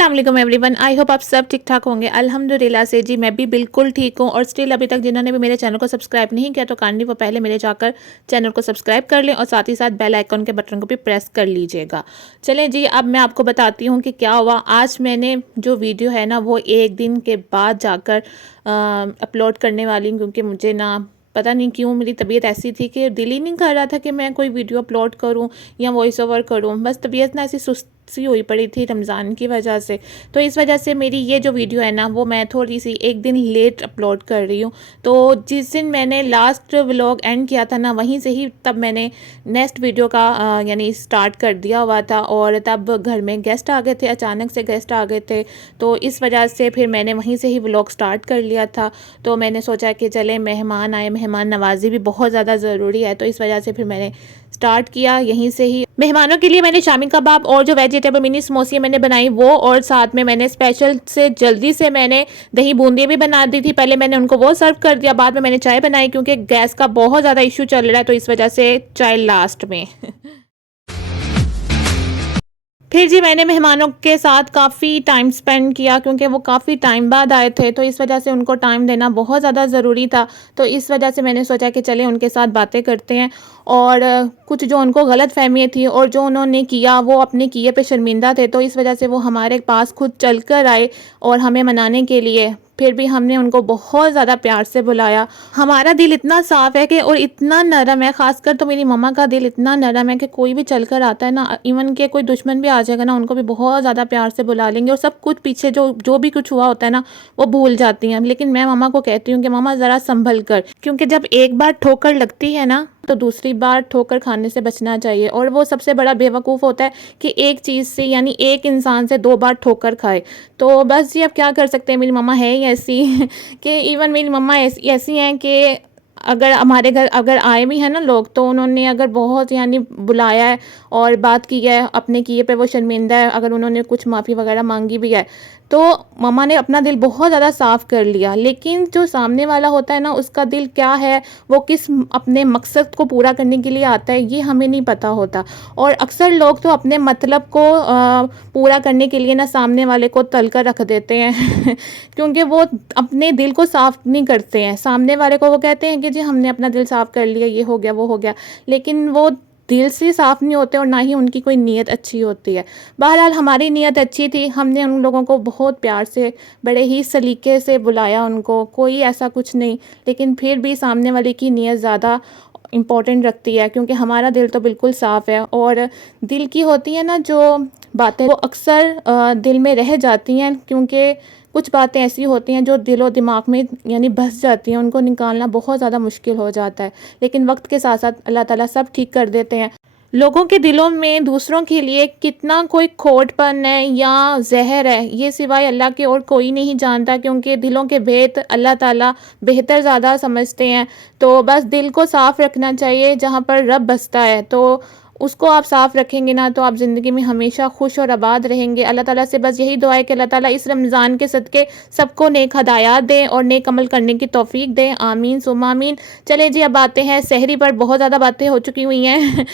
अस्सलाम वालेकुम everyone, I hope आप सब ठीक ठाक होंगे। अल्हम्दुलिल्लाह से जी मैं भी बिल्कुल ठीक हूँ। और स्टिल अभी तक जिन्होंने भी मेरे चैनल को सब्सक्राइब नहीं किया तो काइंडली वो पहले मेरे जाकर चैनल को सब्सक्राइब कर लें और साथ ही साथ बेल आइकन के बटन को भी प्रेस कर लीजिएगा। चलें जी, अब मैं आपको बताती हूँ कि क्या हुआ। आज मैंने जो वीडियो है ना वो एक दिन के बाद जाकर अपलोड करने वाली हूँ, क्योंकि मुझे ना पता नहीं क्यों मेरी तबीयत ऐसी थी कि दिल ही नहीं कर रहा था कि मैं कोई वीडियो अपलोड करूं या वॉइस ओवर करूं। बस तबीयत ना ऐसी सुस्त सी हुई पड़ी थी रमज़ान की वजह से। तो इस वजह से मेरी ये जो वीडियो है ना वो मैं थोड़ी सी एक दिन लेट अपलोड कर रही हूँ। तो जिस दिन मैंने लास्ट व्लॉग एंड किया था ना वहीं से ही तब मैंने नेक्स्ट वीडियो का यानी स्टार्ट कर दिया हुआ था। और तब घर में गेस्ट आ गए थे, अचानक से गेस्ट आ गए थे, तो इस वजह से फिर मैंने वहीं से ही व्लॉग स्टार्ट कर लिया था। तो मैंने सोचा कि चले मेहमान आए, मेहमान नवाजी भी बहुत ज़्यादा ज़रूरी है, तो इस वजह से फिर मैंने स्टार्ट किया यहीं से ही। मेहमानों के लिए मैंने शामी कबाब और जो वेजिटेबल मिनी समोसी मैंने बनाई वो, और साथ में मैंने स्पेशल से जल्दी से मैंने दही बूंदी भी बना दी थी। पहले मैंने उनको वो सर्व कर दिया, बाद में मैंने चाय बनाई, क्योंकि गैस का बहुत ज़्यादा इशू चल रहा है, तो इस वजह से चाय लास्ट में। फिर जी मैंने मेहमानों के साथ काफ़ी टाइम स्पेंड किया, क्योंकि वो काफ़ी टाइम बाद आए थे, तो इस वजह से उनको टाइम देना बहुत ज़्यादा ज़रूरी था। तो इस वजह से मैंने सोचा कि चले उनके साथ बातें करते हैं। और कुछ जो उनको गलत फहमी थी और जो उन्होंने किया वो अपने किए पे शर्मिंदा थे, तो इस वजह से वो हमारे पास खुद चल कर आए और हमें मनाने के लिए। फिर भी हमने उनको बहुत ज़्यादा प्यार से बुलाया। हमारा दिल इतना साफ़ है कि और इतना नरम है, ख़ासकर तो मेरी मम्मा का दिल इतना नरम है कि कोई भी चल कर आता है ना, इवन के कोई दुश्मन भी आ जाएगा ना, उनको भी बहुत ज़्यादा प्यार से बुला लेंगे और सब कुछ पीछे जो जो भी कुछ हुआ होता है ना वो भूल जाती हैं। लेकिन मैं मम्मा को कहती हूँ कि मम्मा ज़रा संभल कर, क्योंकि जब एक बार ठोकर लगती है ना तो दूसरी बार ठोकर खाने से बचना चाहिए। और वो सबसे बड़ा बेवकूफ़ होता है कि एक चीज़ से यानी एक इंसान से 2 बार ठोकर खाए। तो बस जी अब क्या कर सकते हैं, मेरी मम्मा है ही ऐसी कि इवन मेरी मम्मा ऐसी ऐसी हैं कि अगर हमारे घर अगर आए भी हैं ना लोग, तो उन्होंने अगर बहुत यानी बुलाया है और बात की है, अपने किए पे वो शर्मिंदा है, अगर उन्होंने कुछ माफ़ी वगैरह मांगी भी है, तो मम्मा ने अपना दिल बहुत ज़्यादा साफ़ कर लिया। लेकिन जो सामने वाला होता है ना उसका दिल क्या है, वो किस अपने मकसद को पूरा करने के लिए आता है, ये हमें नहीं पता होता। और अक्सर लोग तो अपने मतलब को पूरा करने के लिए ना सामने वाले को तल कर रख देते हैं क्योंकि वो अपने दिल को साफ़ नहीं करते हैं। सामने वाले को वो कहते हैं कि जी हमने अपना दिल साफ़ कर लिया, ये हो गया वो हो गया, लेकिन वो दिल से साफ़ नहीं होते और ना ही उनकी कोई नीयत अच्छी होती है। बहरहाल हमारी नीयत अच्छी थी, हमने उन लोगों को बहुत प्यार से बड़े ही सलीके से बुलाया, उनको कोई ऐसा कुछ नहीं। लेकिन फिर भी सामने वाले की नीयत ज़्यादा इम्पोर्टेंट रखती है, क्योंकि हमारा दिल तो बिल्कुल साफ़ है। और दिल की होती है ना जो बातें वो अक्सर दिल में रह जाती हैं, क्योंकि कुछ बातें ऐसी होती हैं जो दिलो दिमाग में यानी बस जाती हैं, उनको निकालना बहुत ज़्यादा मुश्किल हो जाता है। लेकिन वक्त के साथ साथ अल्लाह ताला सब ठीक कर देते हैं। लोगों के दिलों में दूसरों के लिए कितना कोई खोटपन है या जहर है, ये सिवाय अल्लाह के और कोई नहीं जानता, क्योंकि दिलों के भेद अल्लाह ताला बेहतर ज़्यादा समझते हैं। तो बस दिल को साफ़ रखना चाहिए, जहाँ पर रब बसता है तो उसको आप साफ़ रखेंगे ना तो आप ज़िंदगी में हमेशा खुश और आबाद रहेंगे। अल्लाह ताला से बस यही दुआ है कि अल्लाह ताला इस रमज़ान के सदक़े सबको नेक हदायत दें और नेक अमल करने की तौफ़ीक दें। आमीन सुम्मा आमीन। चलें जी अब आते हैं सहरी पर, बहुत ज़्यादा बातें हो चुकी हुई हैं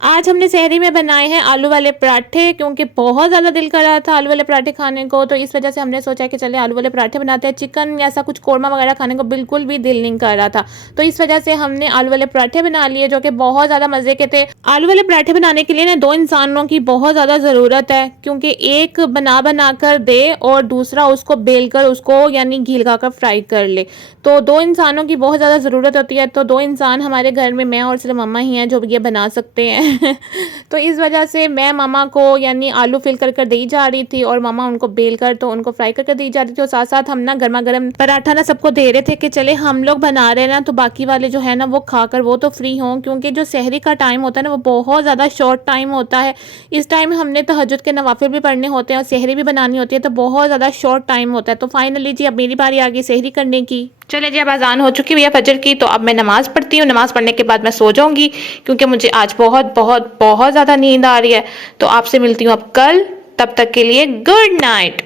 आज हमने सहरी में बनाए हैं आलू वाले पराठे, क्योंकि बहुत ज़्यादा दिल कर रहा था आलू वाले पराठे खाने को, तो इस वजह से हमने सोचा कि चले आलू वाले पराठे बनाते हैं। चिकन ऐसा कुछ कोरमा वगैरह खाने को बिल्कुल भी दिल नहीं कर रहा था, तो इस वजह से हमने आलू वाले पराठे बना लिए, जो कि बहुत ज़्यादा मज़े के थे। आलू वाले पराठे बनाने के लिए ना 2 इंसानों की बहुत ज़्यादा ज़रूरत है, क्योंकि एक बना कर दे और दूसरा उसको बेल कर उसको यानी घी लगा कर फ्राई कर ले। तो 2 इंसानों की बहुत ज़्यादा ज़रूरत होती है। तो 2 इंसान हमारे घर में मैं और सिर्फ मम्मा ही हैं जो ये बना सकते हैं तो इस वजह से मैं मामा को यानी आलू फिल कर दी जा रही थी और मामा उनको बेल कर तो उनको फ्राई कर दी जा रही थी। और साथ साथ हम ना गर्मा गर्म पराठा ना सबको दे रहे थे कि चले हम लोग बना रहे हैं ना तो बाकी वाले जो है ना वो खाकर वो तो फ्री हों, क्योंकि जो सहरी का टाइम होता है ना वो बहुत ज़्यादा शॉर्ट टाइम होता है। इस टाइम हमने तहज्जुद के नवाफिल भी पढ़ने होते हैं और सहरी भी बनानी होती है, तो बहुत ज़्यादा शॉर्ट टाइम होता है। तो फाइनली जी अब मेरी बारी आ गई सहरी करने की। चले जी अब अजान हो चुकी हुई है फजर की, तो अब मैं नमाज़ पढ़ती हूँ। नमाज़ पढ़ने के बाद मैं सो जाऊँगी, क्योंकि मुझे आज बहुत बहुत बहुत ज़्यादा नींद आ रही है। तो आपसे मिलती हूँ अब कल, तब तक के लिए गुड नाइट।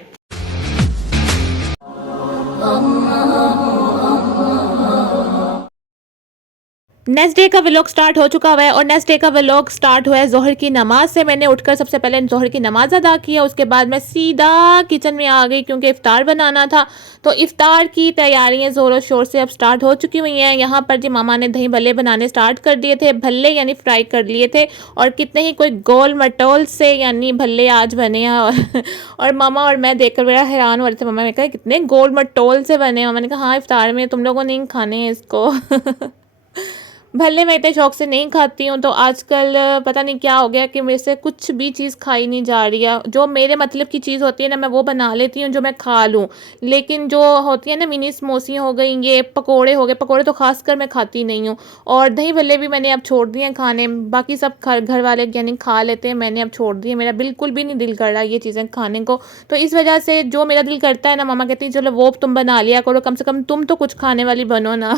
नेक्स्ट डे का व्लॉग स्टार्ट हो चुका हुआ है और नेक्स्ट डे का व्लॉग स्टार्ट हुआ है ज़ोहर की नमाज से। मैंने उठकर सबसे पहले ज़ोहर की नमाज अदा किया, उसके बाद मैं सीधा किचन में आ गई क्योंकि इफ़्तार बनाना था। तो इफ़्तार की तैयारियां ज़ोर शोर से अब स्टार्ट हो चुकी हुई हैं। यहाँ पर जी मामा ने दही भल्ले बनाने स्टार्ट कर दिए थे, भल्ले यानी फ्राई कर लिए थे और कितने ही कोई गोल मटोल से यानी भल्ले आज बने हैं। और मामा और मैं देखकर बड़ा हैरान हो रहे थे। मामा ने कहा कितने गोल मटोल से बने। मामा ने कहा हाँ इफ़्तार में तुम लोगों ने नहीं खाने हैं इसको। भले मैं इतने शौक से नहीं खाती हूँ, तो आजकल पता नहीं क्या हो गया कि मेरे से कुछ भी चीज़ खाई नहीं जा रही है। जो मेरे मतलब की चीज़ होती है ना, मैं वो बना लेती हूँ जो मैं खा लूँ। लेकिन जो होती है ना मिनी समोसी हो गई, ये पकोड़े हो गए, पकोड़े तो खासकर मैं खाती नहीं हूँ। और दही भल्ले भी मैंने अब छोड़ दिए हैं खाने, बाकी सब घर वाले यानी खा लेते हैं, मैंने अब छोड़ दिए। मेरा बिल्कुल भी नहीं दिल कर रहा ये चीज़ें खाने को। तो इस वजह से जो मेरा दिल करता है ना, मामा कहती है चलो वो तुम बना लिया करो, कम से कम तुम तो कुछ खाने वाली बनो ना।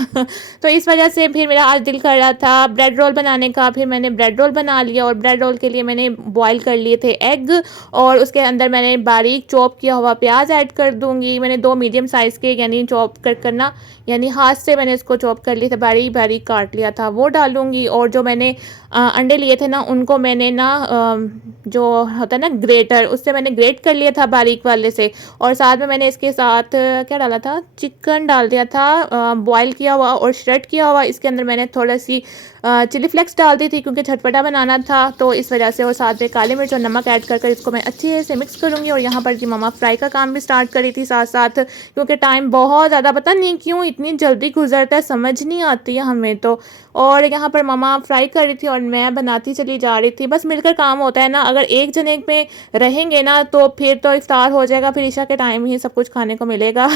तो इस वजह से फिर मेरा आज दिल कर रहा था ब्रेड रोल बनाने का। फिर मैंने ब्रेड रोल बना लिया और ब्रेड रोल के लिए मैंने बॉईल कर लिए थे एग और उसके अंदर मैंने बारीक चॉप किया हुआ प्याज ऐड कर दूंगी। मैंने 2 मीडियम साइज़ के यानी चॉप करना यानी हाथ से मैंने इसको चॉप कर लिया था, बारीक बारीक काट लिया था, वो डालूंगी। और जो मैंने अंडे लिए थे ना, उनको मैंने ना जो होता है ना ग्रेटर, उससे मैंने ग्रेट कर लिया था बारीक वाले से। और साथ में मैंने इसके साथ क्या डाला था, चिकन डाल दिया था बॉईल किया हुआ और श्रेड किया हुआ। इसके अंदर मैंने थोड़ा सी चिली फ्लेक्स डाल दी थी क्योंकि झटपटा बनाना था, तो इस वजह से। और साथ में काली मिर्च और नमक ऐड कर इसको मैं अच्छे से मिक्स करूँगी। और यहाँ पर जी मामा फ्राई का काम भी स्टार्ट करी थी साथ साथ, क्योंकि टाइम बहुत ज़्यादा पता नहीं क्यों इतनी जल्दी गुजरता है, समझ नहीं आती है हमें तो। और यहाँ पर मामा फ्राई कर रही थी और मैं बनाती चली जा रही थी। बस मिलकर काम होता है ना, अगर एक जने में रहेंगे ना तो फिर तो इफ्तार हो जाएगा, फिर ईशा के टाइम ही सब कुछ खाने को मिलेगा।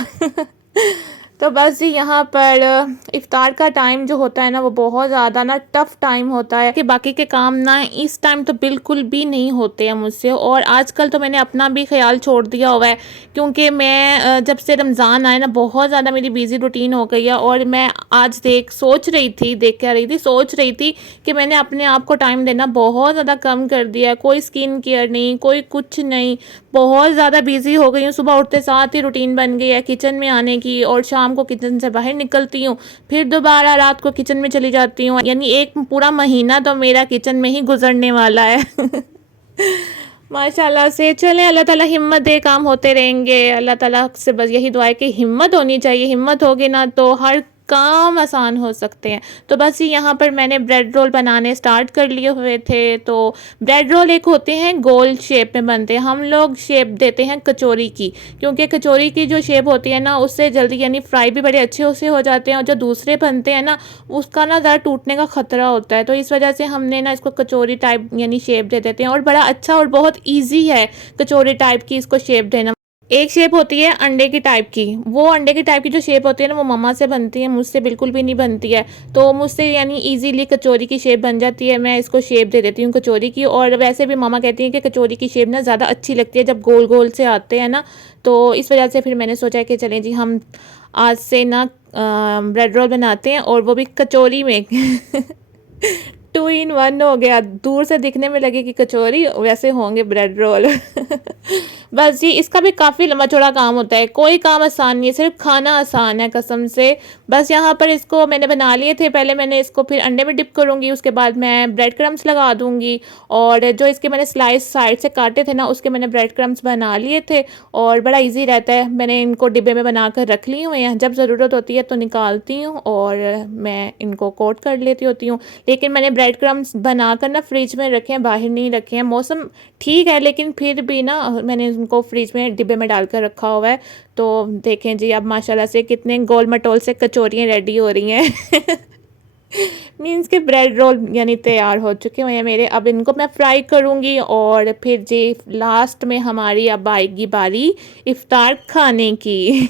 तो बस जी यहाँ पर इफ़्तार का टाइम जो होता है ना, वो बहुत ज़्यादा ना टफ़ टाइम होता है कि बाकी के काम ना इस टाइम तो बिल्कुल भी नहीं होते हैं मुझसे। और आजकल तो मैंने अपना भी ख्याल छोड़ दिया हुआ है, क्योंकि मैं जब से रमज़ान आए ना बहुत ज़्यादा मेरी बिज़ी रूटीन हो गई है। और मैं आज सोच रही थी कि मैंने अपने आप को टाइम देना बहुत ज़्यादा कम कर दिया है। कोई स्किन केयर नहीं, कोई कुछ नहीं, बहुत ज़्यादा बिज़ी हो गई हूँ। सुबह उठते साथ ही रूटीन बन गई है किचन में आने की, और शाम को किचन से बाहर निकलती हूँ, फिर दोबारा रात को किचन में चली जाती हूँ। यानी एक पूरा महीना तो मेरा किचन में ही गुजरने वाला है। माशाल्लाह से। चलें, अल्लाह ताला हिम्मत दे, काम होते रहेंगे। अल्लाह ताला से बस यही दुआ है कि हिम्मत होनी चाहिए। हिम्मत होगी ना तो हर काम आसान हो सकते हैं। तो बस यहाँ पर मैंने ब्रेड रोल बनाने स्टार्ट कर लिए हुए थे। तो ब्रेड रोल एक होते हैं गोल शेप में बनते हैं, हम लोग शेप देते हैं कचौरी की, क्योंकि कचौरी की जो शेप होती है ना उससे जल्दी यानी फ्राई भी बड़े अच्छे उससे हो जाते हैं, और जो दूसरे बनते हैं ना उसका ना ज़रा टूटने का ख़तरा होता है। तो इस वजह से हमने ना इसको कचौरी टाइप यानी शेप दे देते हैं, और बड़ा अच्छा और बहुत ईजी है कचौरी टाइप की इसको शेप देना। एक शेप होती है अंडे की टाइप की, वो अंडे की टाइप की जो शेप होती है ना वो मम्मा से बनती है, मुझसे बिल्कुल भी नहीं बनती है। तो मुझसे यानी इजीली कचौरी की शेप बन जाती है, मैं इसको शेप दे देती हूँ कचौरी की। और वैसे भी मामा कहती हैं कि कचौरी की शेप ना ज़्यादा अच्छी लगती है जब गोल गोल से आते हैं ना। तो इस वजह से फिर मैंने सोचा कि चलें जी हम आज से ना ब्रेड रोल बनाते हैं, और वो भी कचौरी में। 2 in 1 हो गया, दूर से दिखने में लगेगी कचौरी, वैसे होंगे ब्रेड रोल। बस जी इसका भी काफ़ी लंबा चौड़ा काम होता है, कोई काम आसान नहीं है, सिर्फ खाना आसान है कसम से। बस यहाँ पर इसको मैंने बना लिए थे, पहले मैंने इसको फिर अंडे में डिप करूँगी, उसके बाद मैं ब्रेड क्रम्स लगा दूँगी। और जो इसके मैंने स्लाइस साइड से काटे थे ना उसके मैंने ब्रेड क्रम्स बना लिए थे, और बड़ा ईजी रहता है। मैंने इनको डिब्बे में बना कर रख ली हुए हैं, जब ज़रूरत होती है तो निकालती हूँ और मैं इनको कोट कर लेती होती हूँ। लेकिन मैंने ब्रेड क्रम्स बनाकर ना फ्रिज में रखे हैं, बाहर नहीं रखे हैं। मौसम ठीक है लेकिन फिर भी ना मैंने उनको फ्रिज में डिब्बे में डालकर रखा हुआ है। तो देखें जी अब माशाल्लाह से कितने गोल मटोल से कचौरियाँ रेडी हो रही हैं। मीन्स के ब्रेड रोल यानी तैयार हो चुके हुए हैं मेरे। अब इनको मैं फ्राई करूँगी और फिर जी लास्ट में हमारी अब आएगी बारी इफ़्तार खाने की।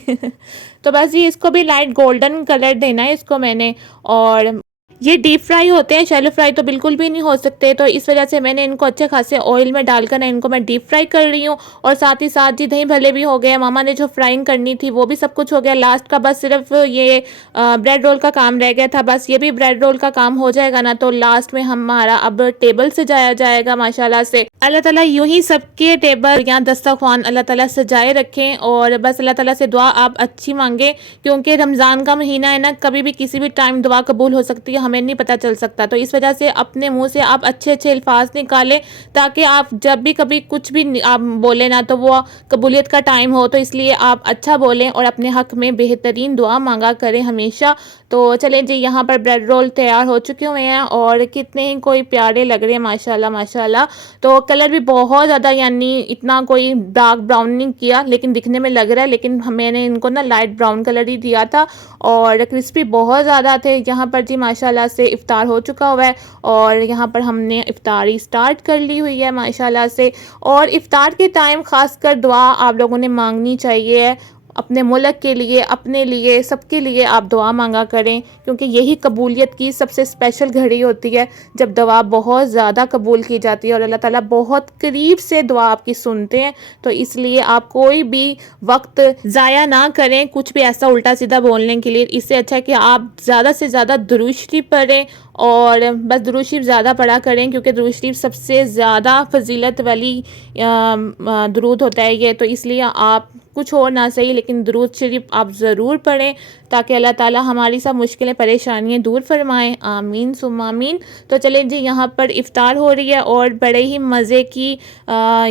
तो बस ये इसको भी लाइट गोल्डन कलर देना है इसको मैंने। और ये डीप फ्राई होते हैं, शैलो फ्राई तो बिल्कुल भी नहीं हो सकते। तो इस वजह से मैंने इनको अच्छे खासे ऑयल में डालकर ना इनको मैं डीप फ्राई कर रही हूँ। और साथ ही साथ जी दही भले भी हो गए, मामा ने जो फ्राइंग करनी थी वो भी सब कुछ हो गया। लास्ट का बस सिर्फ ये ब्रेड रोल का काम रह गया था, बस ये भी ब्रेड रोल का काम हो जाएगा ना तो लास्ट में हमारा अब टेबल सजाया जाएगा माशाल्लाह से। अल्लाह ताला यूं ही सबके टेबल यहाँ दस्तरख्वान अल्लाह ताला सजाए रखें। और बस अल्लाह ताला से दुआ आप अच्छी मांगे, क्योंकि रमज़ान का महीना है ना, कभी भी किसी भी टाइम दुआ कबूल हो सकती है। हमें नहीं पता चल सकता। तो इस वजह से अपने मुंह से आप अच्छे अच्छे अल्फाज निकालें, ताकि आप जब भी कभी कुछ भी आप बोले ना तो वो कबूलियत का टाइम हो, तो इसलिए आप अच्छा बोलें और अपने हक में बेहतरीन दुआ मांगा करें हमेशा। तो चलें जी, यहाँ पर ब्रेड रोल तैयार हो चुके हुए हैं और कितने ही कोई प्यारे लग रहे हैं माशाल्लाह माशाल्लाह। तो कलर भी बहुत ज़्यादा, यानी इतना कोई डार्क ब्राउन नहीं किया, लेकिन दिखने में लग रहा है, लेकिन मैंने इनको ना लाइट ब्राउन कलर ही दिया था और क्रिस्पी बहुत ज़्यादा थे। यहाँ पर जी माशाल्लाह से इफ्तार हो चुका हुआ है और यहाँ पर हमने इफ्तारी स्टार्ट कर ली हुई है माशाल्लाह से। और इफ्तार के टाइम ख़ासकर दुआ आप लोगों ने मांगनी चाहिए, अपने मुल्क के लिए, अपने लिए, सबके लिए आप दुआ मांगा करें, क्योंकि यही कबूलियत की सबसे स्पेशल घड़ी होती है, जब दुआ बहुत ज़्यादा कबूल की जाती है और अल्लाह ताला बहुत करीब से दुआ आपकी सुनते हैं। तो इसलिए आप कोई भी वक्त ज़ाया ना करें कुछ भी ऐसा उल्टा सीधा बोलने के लिए। इससे अच्छा है कि आप ज़्यादा से ज़्यादा दुरूद शरीफ पढ़ें और बस दुरूद शरीफ ज़्यादा पढ़ा करें, क्योंकि दुरूद शरीफ सबसे ज़्यादा फजीलत वाली दुरूद होता है ये। तो इसलिए आप कुछ और ना सही, लेकिन दुरूद शरीफ आप ज़रूर पढ़ें, ताकि अल्लाह ताला हमारी सब मुश्किलें परेशानियाँ दूर फरमाएँ। आमीन सुम्मा आमीन। तो चलें जी, यहाँ पर इफ़्तार हो रही है और बड़े ही मज़े की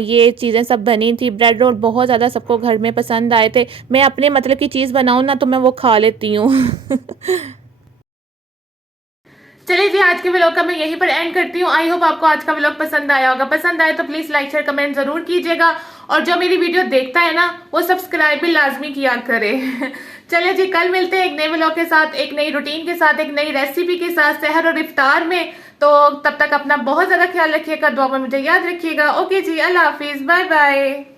ये चीज़ें सब बनी थी। ब्रेड रोल बहुत ज़्यादा सबको घर में पसंद आए थे। मैं अपने मतलब की चीज़ बनाऊँ ना तो मैं वो खा लेती हूँ। चलिए जी, आज के व्लॉग का मैं यहीं पर एंड करती हूँ। आई होप आपको आज का व्लॉग पसंद आया होगा। पसंद आए तो प्लीज लाइक शेयर कमेंट जरूर कीजिएगा और जो मेरी वीडियो देखता है ना वो सब्सक्राइब भी लाजमी किया करे। चलिए जी, कल मिलते हैं एक नए व्लॉग के साथ, एक नई रूटीन के साथ, एक नई रेसिपी के साथ, सहर और इफ्तार में। तो तब तक अपना बहुत ज्यादा ख्याल रखिएगा, दुआ में मुझे याद रखिएगा। ओके जी, अल्लाह हाफिज, बाय बाय।